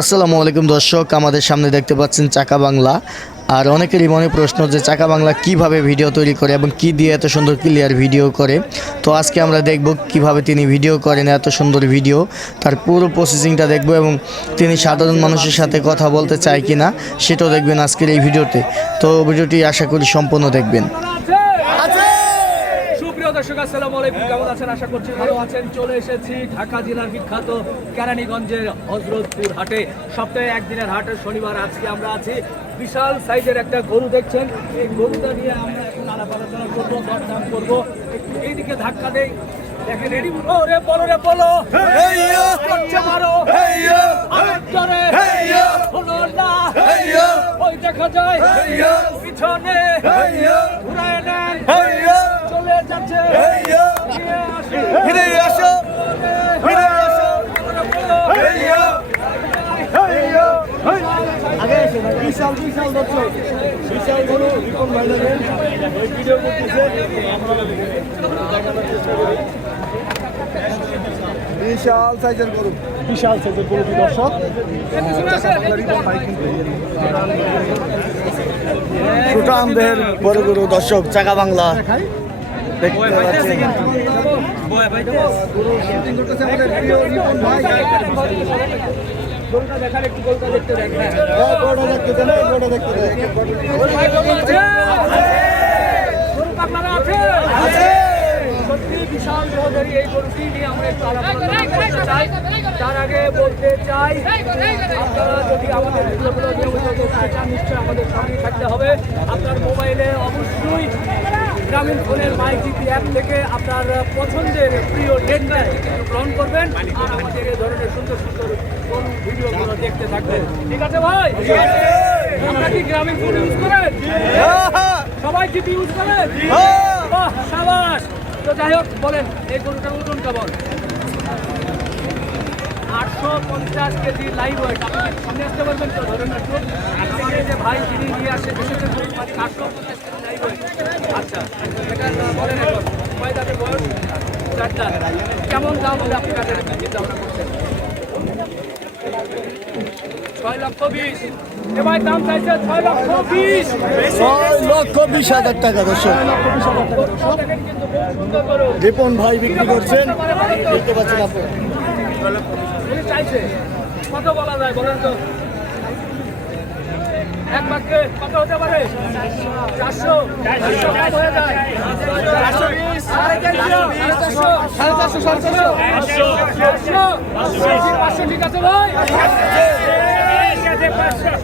আসসালামু আলাইকুম দর্শক, আমাদের সামনে দেখতে পাচ্ছেন চাকা বাংলা। আর অনেকেরই মনে প্রশ্ন যে চাকা বাংলা কীভাবে ভিডিও তৈরি করে এবং কি দিয়ে এত সুন্দর ক্লিয়ার ভিডিও করে। তো আজকে আমরা দেখব কীভাবে তিনি ভিডিও করেন এত সুন্দর ভিডিও তার পুরো প্রসেসিংটা দেখব এবং তিনি সাধারণ মানুষের সাথে কথা বলতে চায় কি না সেটাও দেখবেন আজকের এই ভিডিওতে তো। ভিডিওটি আশা করি সম্পূর্ণ দেখবেন। সুপ্রিয় দর্শক আসসালামু আলাইকুম। কেমন আছেন? আশা করছি ভালো আছেন। চলে এসেছি ঢাকা জেলার বিখ্যাত কেরানীগঞ্জের হজরতপুর হাটে। সপ্তাহে একদিনের হাটের শনিবার আজকে আমরা আছি। বিশাল সাইজের একটা গরু দেখছেন। এই গরুটা নিয়ে আমরা এখন আলাপ আলোচনা করব দরদাম করব। এইদিকে ধাক্কা দেই। দেখেন রেডি? ও রে বলো। রে বলো মারো। আমার হলো না। ওই দেখা যায়। পিছনে ঘুরায় নেন চলে যাচ্ছে ফিরে আসো ফিরে আসো বিশাল বিশাল দর্শক বিশাল গরু রিপন ভাই দেখেন ওই ভিডিও করতেছে দেখানোর চেষ্টা করি বিশাল সাইজের গরু বিশাল সাইজের গরু দর্শক সুটাম দেহের বড় গরু দর্শক চাকা বাংলা দেখতে দেখার একটু দেখতে হ্যাঁ, গরুটা দেখতে দেন গরুটা দেখতে দেন গরু পাগলারা আছে। সত্যি বিশাল চৌধুরী এই গরুটি নিয়ে আমরা একটু আলোচনা করতে চাই। তার আগে বলতে চাই আপনারা যদি আমাদের ভিডিওগুলো নিয়মিত দেখতে চান নিশ্চয়ই আমাদের সঙ্গে থাকতে হবে। আপনার মোবাইলে অবশ্যই গ্রামীণ ফোনের মাই জিপি অ্যাপ থেকে আপনার পছন্দের প্রিয় ডেটটা গ্রহণ করবেন। আর আমাদের এই ধরনের সুন্দর সুন্দর কোন ভিডিওগুলো দেখতে থাকবেন। ঠিক আছে ভাই? আমরা কি গ্রামীণ ফোন ইউজ করেন? সবাই জিপি ইউজ করেন? সাবাস! তো যাই হোক, বলেন, এই গরুটার ওজন কেমন? আটশো পঞ্চাশ কেজি লাইভ ওয়েট সামনে আসতে পারবেন তো ধরেন যে ভাই যিনি নিয়ে আসে বিশেষ আটশো পঞ্চাশ কেজি। আচ্ছা কেমন দাম হলে আপনি করছেন? ছয় লক্ষ বিশ। এ ভাই দাম চাইছে ছয় লক্ষ বিশ। ছয় লক্ষ বিশ হাজার টাকা দর্শক। রিপন ভাই বিক্রি করছেন। দেখতে পাচ্ছেন আপনি কত বলা যায় বলেন তো। এক বাক্যে কত হতে পারে? চারশো। চারশো হয়ে যায়। চারশো বিশ। সাড়ে চারশো। সাড়ে চারশো সাড়ে চারশো। পাঁচশো। পাঁচশো। ঠিক আছে ভাই?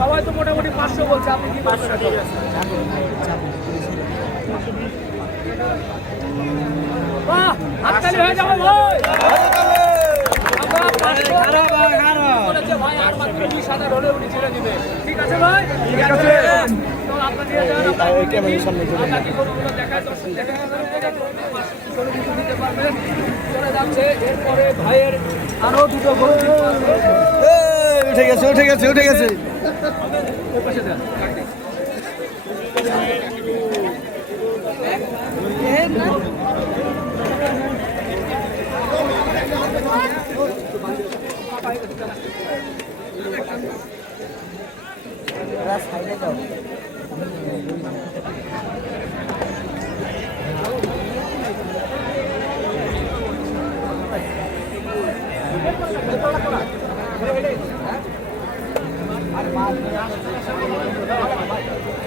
সবাই তো মোটামুটি পাঁচশো বলছে আপনি কি পাঁচশো। ঠিক আছে বাহ হাততালি হয়ে যাবে ভাই। আমরা পাঁচশো। বলেছে ভাই আর মাত্র বিশ হাজার হলে উনি ছেড়ে দিবে। ঠিক আছে ভাই? ঠিক আছে। তো আপনার নিয়ে যান আপনার এই ক্যামেরার সামনে চলে আমরা কি গরুগুলো দেখায় দর্শক দেখে গরু দিতে পারবেন। চলে যাচ্ছে এরপরে ভাইয়ের আরও দুটো গরু কিন্তু আছে। এই, উঠে গেছে উঠে গেছে উঠে গেছে।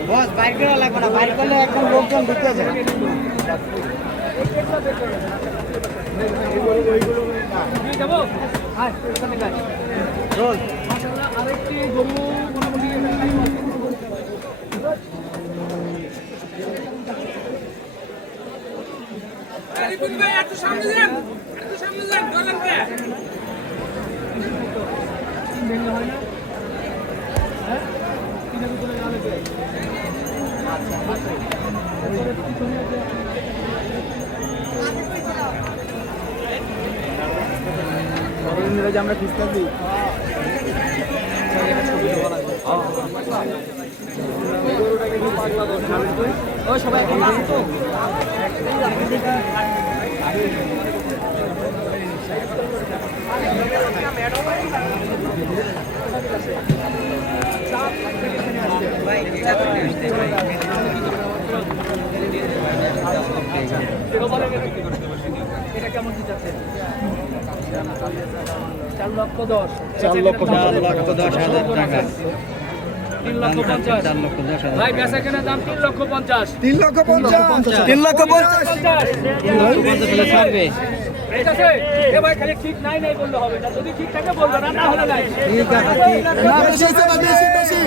বস বাইক করা লাগবে না বাইক করলে একদম লোকজন ঢুকে যায় নিয়ে যাব আয়, এখানে গাছ। মাশাআল্লাহ, আরেকটি গরু মোটামুটি ভেঙে হয় না হ্যাঁ তিনের উপরে না লেগে এরপরে পিছনে যে আমরা খুঁজতেছি ও সবাই এখন দশ চার লক্ষ চার লক্ষ দশ। হাজার টাকা। তিন লক্ষ পঞ্চাশ। চার লক্ষ দশ হাজার ভাই বেচা কেনার দাম তিন লক্ষ পঞ্চাশ। তিন লক্ষ পঞ্চাশ। তিন লক্ষ পঞ্চাশ। পঞ্চাশ। তিন লক্ষ পঞ্চাশ। হলে ছাড়বে ঠিক আছে। এ ভাই খালি ঠিক নাই নাই বললে হবে না। যদি ঠিক থাকে বলবে না না হলে নাই। ঠিক আছে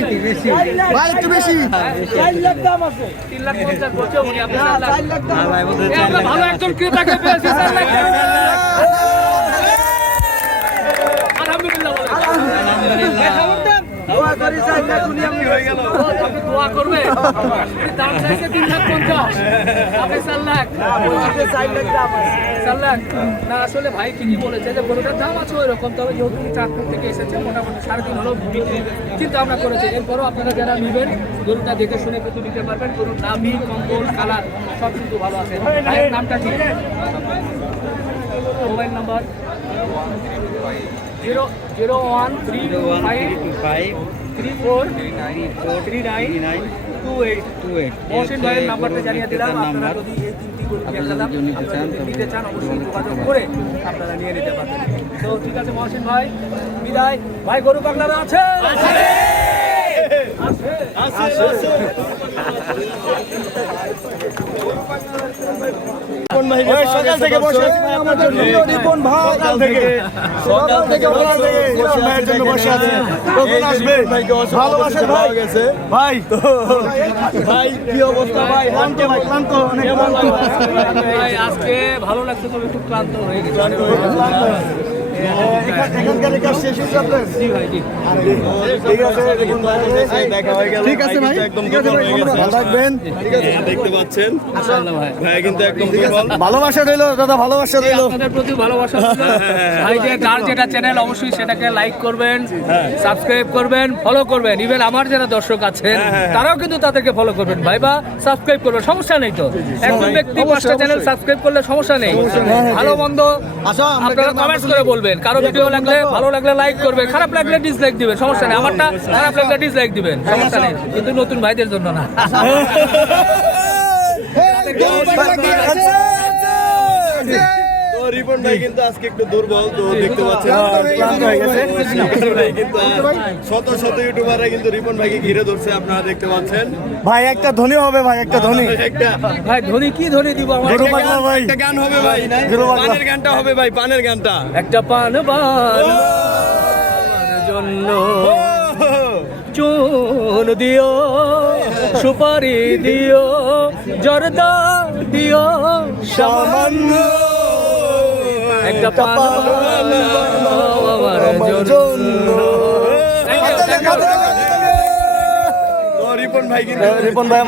ঠিক বেশি ভাই একটু বেশি। চার লাখ দাম আছে। তিন লাখ পঞ্চাশ বলছে উনি আপনি চার লাখ। না ভাই বলতে এ, আমরা ভালো একজন ক্রেতাকে পেয়েছি লাখ আলহামদুলিল্লাহ বলেন। আপনি দোয়া করবে দাম চাইছে তিন লাখ পঞ্চাশ। আপনি চার লাখ। চার লাখ। না আসলে ভাই ঠিকই বলেছে যে গরুটার দাম আছে ওই রকম তবে যেহেতু চাঁদপুর থেকে এসেছে মোটামুটি সাড়ে তিন বিক্রি চিন্তা ভাবনা করেছে। এরপরও আপনারা যারা নেবেন গরুটা দেখে শুনে কিন্তু নিতে পারবেন। গরুর নামি কম্বল কালার সব কিন্তু ভালো আছে। নামটা কি? Mobile number? Zero zero one three five five three four three four three nine nine two eight. Two eight. Mohsin ভাইয়ের নাম্বারটা জানিয়ে দিলাম আপনারা যদি এই তিনটি গরু নিতে চান, আপনারা যদি নিতে চান অবশ্যই যোগাযোগ করে আপনারা নিয়ে নিতে পারবেন। তো ঠিক আছে মহসিন ভাই বিদায়। ভাই গরু পাগলারা আছে। সকাল থেকে বসে ভাই আমার জন্য। রিপন ভাই সকাল থেকে সকাল থেকে ওখান থেকে রিপন ভাইয়ের জন্য বসে আছে। কখন আসবে? ভালোবাসেন ভাই? ভাই ভাই কি অবস্থা ভাই? ক্লান্ত ভাই ক্লান্ত অনেক ক্লান্ত। ভাই আজকে ভালো লাগছে তবে খুব ক্লান্ত হয়ে গেছে। এখানকার কাজ শেষ হয়েছে আপনার জি ভাই জি ঠিক আছে ভাই ঠিক আছে ভাই একদম ঠিক আছে ভাই ভালো থাকবেন দেখতে পাচ্ছেন। ভাই। ভাই কিন্তু একদম ভালোবাসা রইল দাদা ভালোবাসা রইল। আপনাদের প্রতি ভালোবাসা ভাই যে যার যেটা চ্যানেল অবশ্যই সেটাকে লাইক করবেন সাবস্ক্রাইব করবেন ফলো করবেন। ইভেন আমার যারা দর্শক আছেন তারাও কিন্তু তাদেরকে ফলো করবেন। ভাই বা সাবস্ক্রাইব করবেন সমস্যা নেই তো। একজন ব্যক্তি পাঁচটা চ্যানেল সাবস্ক্রাইব করলে সমস্যা নেই। ভালো মন্দ আচ্ছা, আমরা আপনারা কমেন্টস করে বলবেন। কারও ভিডিও লাগলে ভালো লাগলে লাইক করবেন খারাপ লাগলে ডিসলাইক দিবেন সমস্যা নেই আমারটা খারাপ লাগলে ডিসলাইক দিবেন সমস্যা নেই কিন্তু নতুন ভাইদের জন্য না তো রিপন ভাই কিন্তু আজকে একটু দুর্বল তো দেখতে পাচ্ছেন। হয়ে শত শত ইউটিউবাররা কিন্তু রিপন ভাইকে ঘিরে ধরছে আপনারা দেখতে পাচ্ছেন। ভাই একটা ধনী হবে ভাই একটা ধনী। একটা ভাই ধনী কি ধনী দিব আমার? ভাই। একটা গান হবে ভাই পানের গানটা হবে ভাই পানের গানটা। একটা পান বান। জন্য চুন দিও সুপারি দিও জর্দা দিও সামান্য একটা পান আমার জন্য। তো রিপন ভাই রিপন ভাই